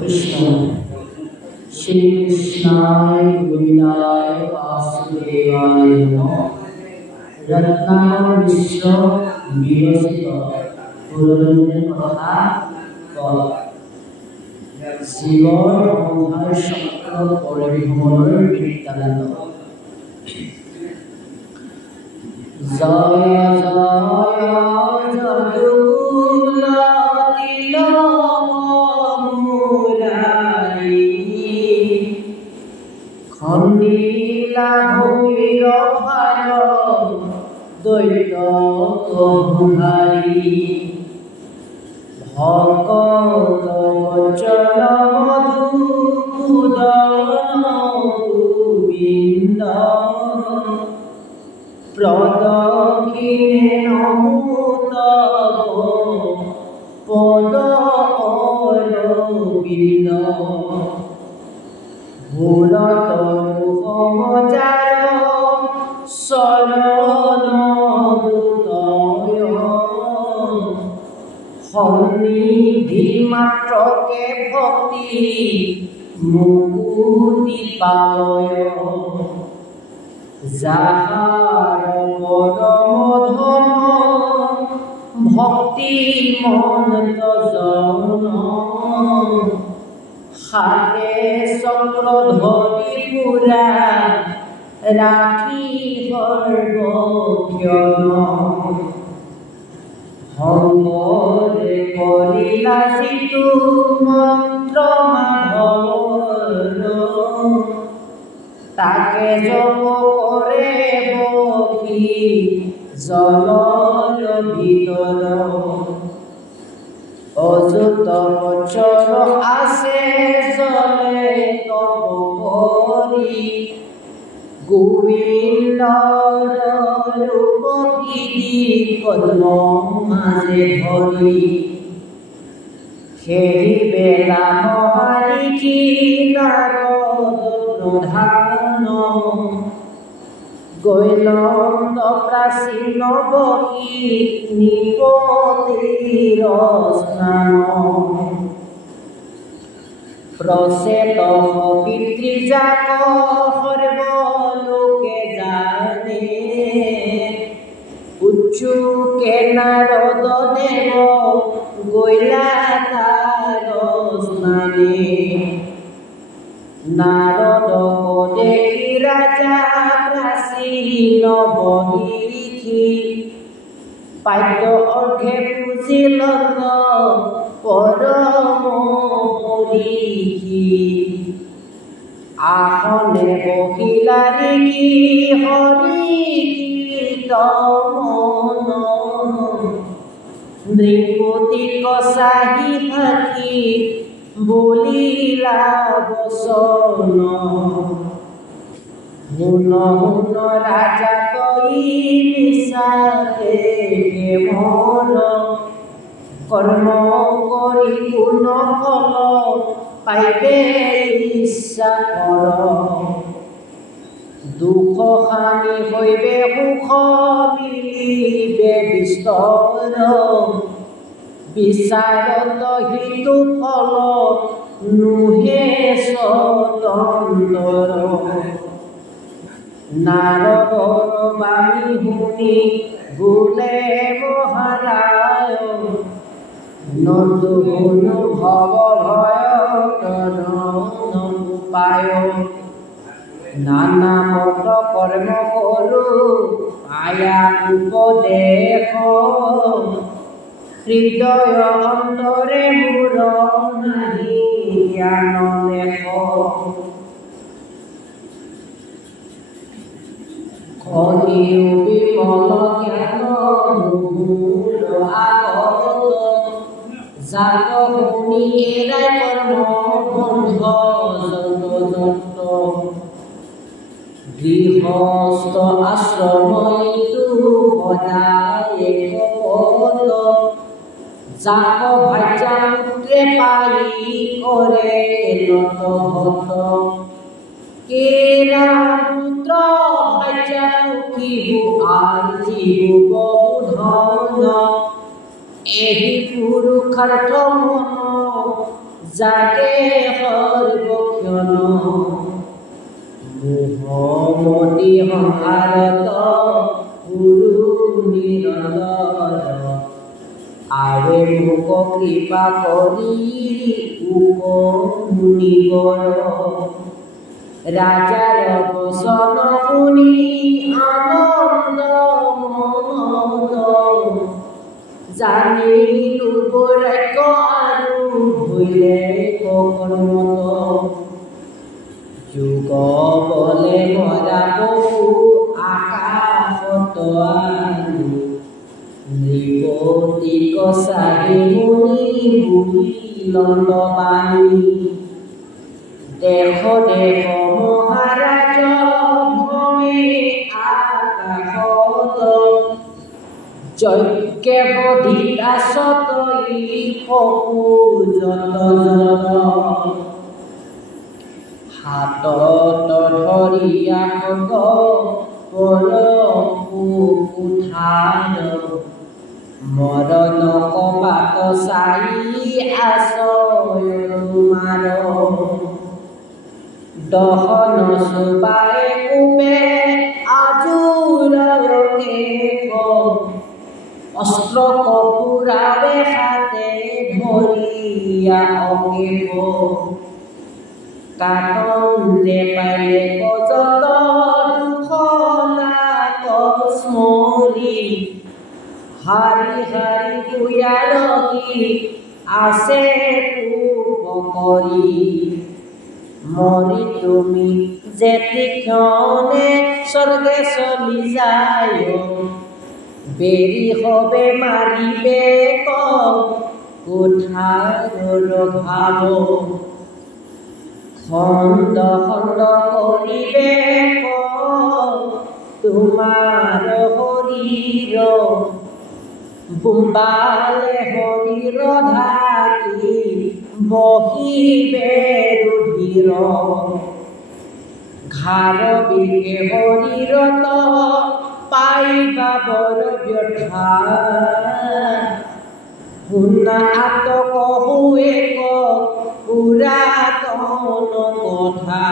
कृष्ण श्री कृष्णाय गोविंदाय वासुदेवाय नमः। रत्नाकर मिश्र विरचित पुरंदर कथा शिवर संहार चक्र परिभ्रमणर वृत्तान्त। जय जय जदुकुलतिलकमुरारी खंडिला भूमिर भार दैत्य संहारी भगत वचन मधुसूदन गोविंद प्रदक्षिणे नमो तव पद अरविंद भूलतनु समचार शरण हृदय सन्निधि मात्र के भक्ति मुक्ति पावय যাহার পরম ধন ভক্তি মন্ত জন হাতে চক্র ধৰি পুৰা ৰাখি সৰ্বক্ষণ সংগৰে কৰিলা যিটো মন্ত্ৰ মাধৱৰ তাকে জপ কৰে বহি জলৰ ভিতৰ অযুত বচন আছে জলে তপ কৰি গোবিন্দৰ ৰূপ বিধি পদ্ম মাজে ধৰি সেই বেলা মহাৰিষি নাৰদ প্ৰধান গৈলন্দ প্ৰাচীন বহি নিপতিৰ স্নান প্ৰচেত পিতৃজাত সৰ্বলোকে জানে উচ্চুকে নাৰদ দেৱ গৈলা তাৰ স্নানে নাৰদ দেখি ৰাজা প্ৰাচীন বহি পাদ্য অৰ্ঘে পুজিল পৰম হৰিষি আসনে বহিলা দেখি হৰি কীৰ্তন নৃপতি কছাহি থাকি বলিলা বচন শুন শুন ৰাজা তই বিচাৰে মন কৰ্ম কৰি গুণ ফল পাইবে ইচ্ছা কৰ দুখ হানি হৈবে সুখ মিলিবে বিস্তৰ বিচাৰত হিতু ফল নুহে স্বতন্ত্ৰ নাৰদৰ বাণী শুনি বোলে মহাৰায় নন্দু ভৱ ভয় উপায় নানা মত কৰ্ম কৰোঁ আয়া উপদেশ হৃদয় অন্তৰে মোৰ নাহি জ্ঞান লেখ কলিও বিমল জ্ঞান মোৰ আগত জাত শুনি এৰাই কৰ্ম বন্ধ যত গৃহস্থ আশ্ৰমইতো সদায় পদ যাক ভাজ্যা পুত্ৰে পাৰি কৰে নত কেৰা পুত্ৰ ভাজ্যা কিহু আজিও বহু ধন এই পুৰুষাৰ্থ মন যাকে সৰ্বক্ষণ মোহমতি সংসাৰত গুৰু নিৰন্তৰ আৰে মোক কৃপা কৰি মুনিবৰ ৰাজাৰ বচন শুনি আনন্দ মনত জানিলো বৈৰাগ্য আৰু ভৈলে কৰ্মত যুগ বলে মৰা বহু আকাশত নৃপতিক চাহি মুনি লণ্ডবাণী দেশ দেশ মহাৰাজ ভ্ৰমে আকাশত যজ্ঞে বধিতা সতই সকু যত হাতত ধৰিয়া কোঠাৰ মৰণ কবাত চাই আছয়মাৰ দহন চুবাই কোপে আজোৰকে অস্ত্ৰ কপুৰাবে হাতে ধৰিয়া অকেব কাটন্তে পাইলে কজত দুখনা কস্মৰি হাৰি হাৰি কুয়াৰকি আছে কৰি মৰি তুমি যেতিক্ষণে স্বৰ্গে চলি যায় বেৰি হবে মাৰিবে কোঠাৰ ভাব খণ্ড খণ্ড কৰিবে তোমাৰ শৰীৰ বুম্বালে শৰীৰ ঢাকি বহিবে ৰুধিৰ ঘাৰ বিকে শৰীৰত পাইবা বৰ ব্যথা শুনা আতক হুৱে পুৰাতন কথা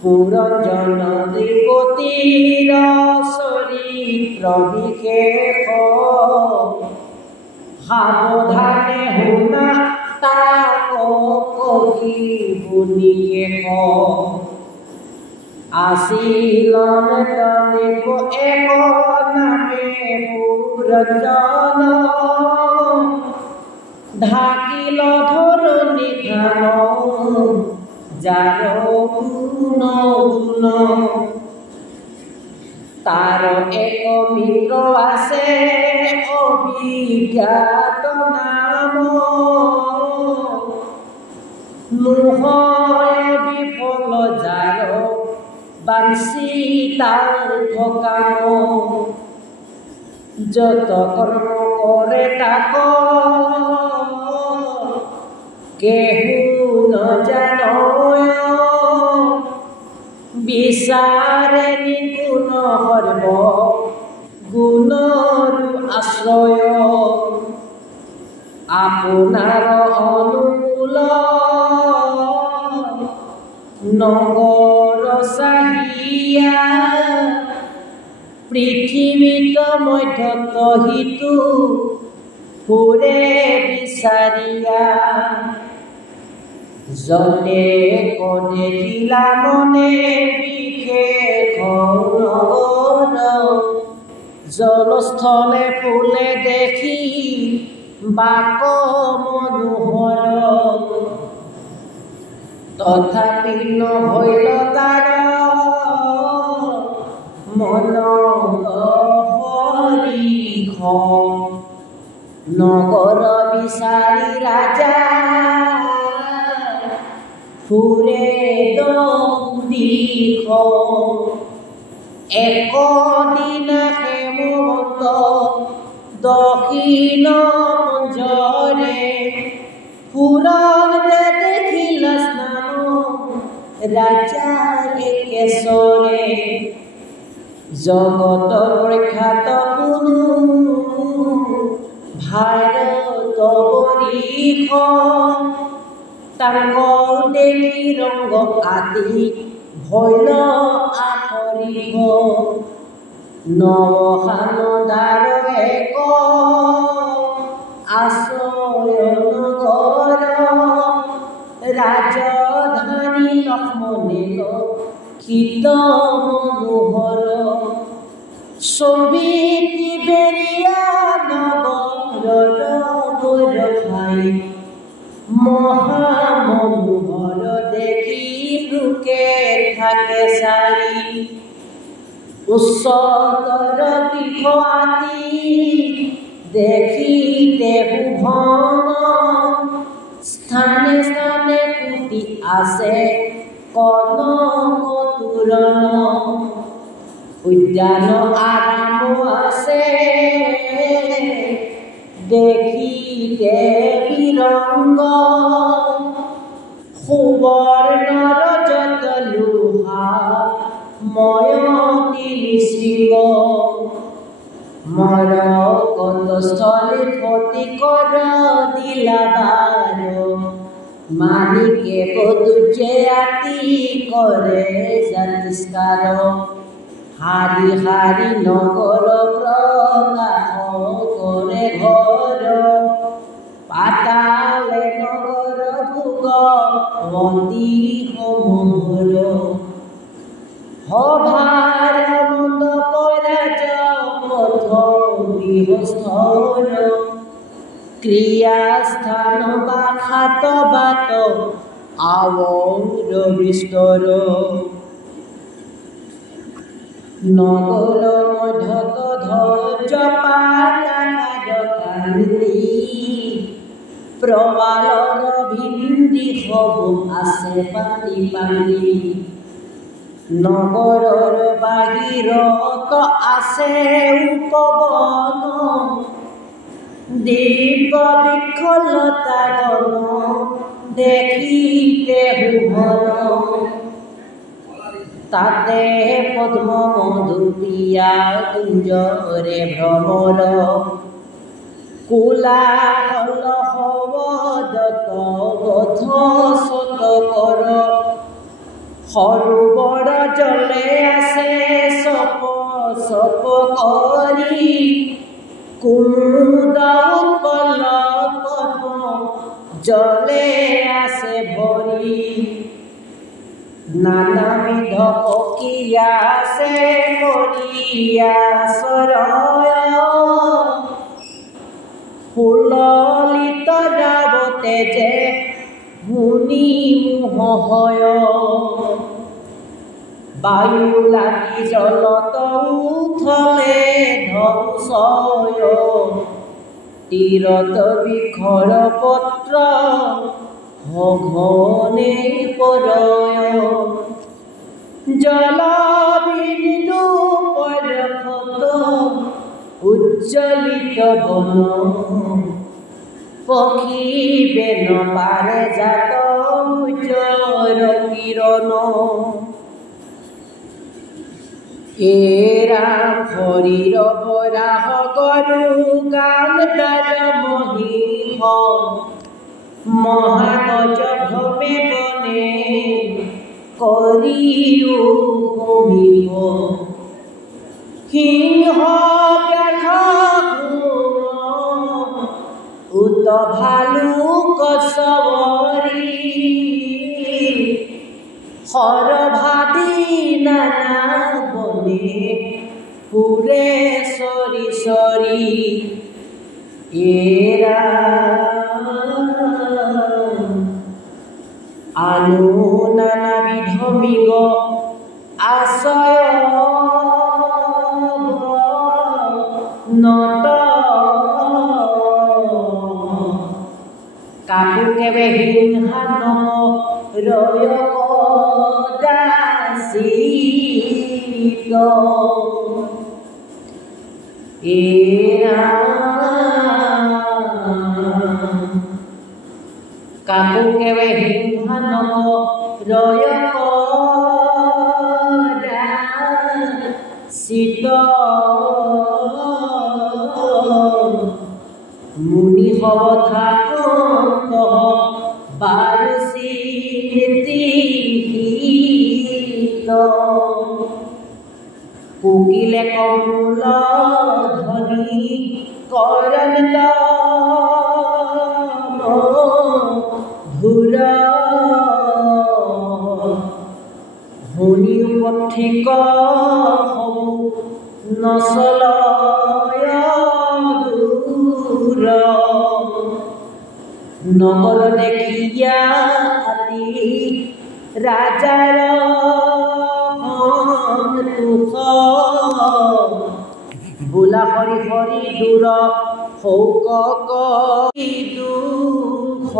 পুৰঞ্জন দ্বিপতিৰ চৰিত্ৰ বিশেষ সাৱধানে শুনা তাক কহি শুনিয়ে আছিল এক নামে পুৰঞ্জন ঢাকিল ধৰণি ধান যাৰ গুণ তাৰ এক মিত্ৰ আছে অভিজ্ঞাত নাম মোহৰ বিফল যাৰ বাঞ্চি তাৰ থকাম যত কৰ্ম কৰে তাক কেহু নজানয় বিচাৰে নিগুণ সৰ্ব গুণৰো আশ্ৰয় আপোনাৰ অনুকূল নগৰ চাহিয়া পৃথিৱীত মধ্যত হিতু ফুৰে বিচাৰিয়া যতে দেখিলা মনে বিশেষ নগৰ জলস্থলে ফুলে দেখি বাক মনোহৰ তথাপি নহৈল তাৰ মন হৰিষ নগৰ বিচাৰি ৰাজা ফুৰে দিশ একদিনা হেমন্ত দক্ষিণ পঞ্জৰে ফুৰতে দেখিলা স্নান ৰাজা কেশৰে জগত প্ৰখ্যাত কোনো ভাৰত বৰিষ তাংকৰ দেখি ৰংগ আদি ভৈল আখৰিষ নৱসানদাৰ এক আশ্ৰয় নগৰ ৰাজধানী লক্ষ্মণে ক্ষিত মনোহৰ ছবিটি বেৰিয়া নগৰৰ বৰঠাই মহামনোহৰ দেখি লোকে থাকে চাৰি উচ্চতৰ তীৰ্থ আদি দেখিতে শুভন স্থানে স্থানে পুতি আছে কনক তোৰণ উদ্যান আৰাম আছে দেখিতে বিৰংগ সুবৰ্ণৰ যত লোহা ময়তি শৃংগ মৰকত স্থলে ফটিকৰ দিলাবাৰ মালিকে বধূজে আতি কৰে জাতিষ্কাৰ হাৰি হাৰি নগৰ প্ৰকাশ কৰে ঘৰ পাতালে নগৰ ভোগৱতী সমূহৰ সভাৰ মণ্ডপ ৰাজ পথ গৃহস্থৰ ক্ৰিয়াস্থান বাখাত বাট আৱৰ বিস্তৰ নগৰ মধ্যত ধ্বজ পাতাকাৰী প্ৰবালৰ ভিন্দি সবু আছে পাতি পাতি নগৰৰ বাহিৰত আছে উপবন দিব্য বৃক্ষলতা গণ দেখিতে শুভন তাতে পদ্ম মধুপ্ৰিয়া কুঞ্জৰে ভ্ৰমৰ কোলাহল সবদত বধ শতকৰ সৰোবৰ জলে আছে চপ চপ কৰি কুমুদ উৎপল পদ্ম জলে আছে ভৰি নানাবিধ পক্ষীয়া আছে কৰিয়া চৰয় ফুললিত ৰাৱতে যে মুনি মোহয় বায়ু লাগি জলত উথলে ধ্বংসয় তীৰত বৃক্ষৰ পত্ৰ সঘনে পৰয় জল বিন্দু পৰফত উজ্জ্বলিত বন পক্ষী বেন পাৰে জাত উজ্জ্বল কিৰণ এৰাম হৰিৰ বৰাহ গৰু গান দাৰ মহিষ মহাগজ ভ্ৰমে বনে কৰিও কমিব সিংহ উত ভালুক চবৰি সৰভাদি নানা বনে ফুৰে চৰি চৰি এৰা আনু নানাবিধ মৃগ আশ্ৰয় নত কাকুকে হিংসা নৰয় দাসিত কাকুকে হিংসা নৰয় দাসিত মুনি ভবথাঙ্গ বাৰুসি নীতিহীন কোকিলে কমল ধ্বনি কৰন্ত ধুৰ শুনি পথিক হও নচলয় দূৰ নগৰ দেখিয়া আতি ৰাজাৰ সন্তোষ বোলা হৰি হৰি দূৰ শৌক দুখ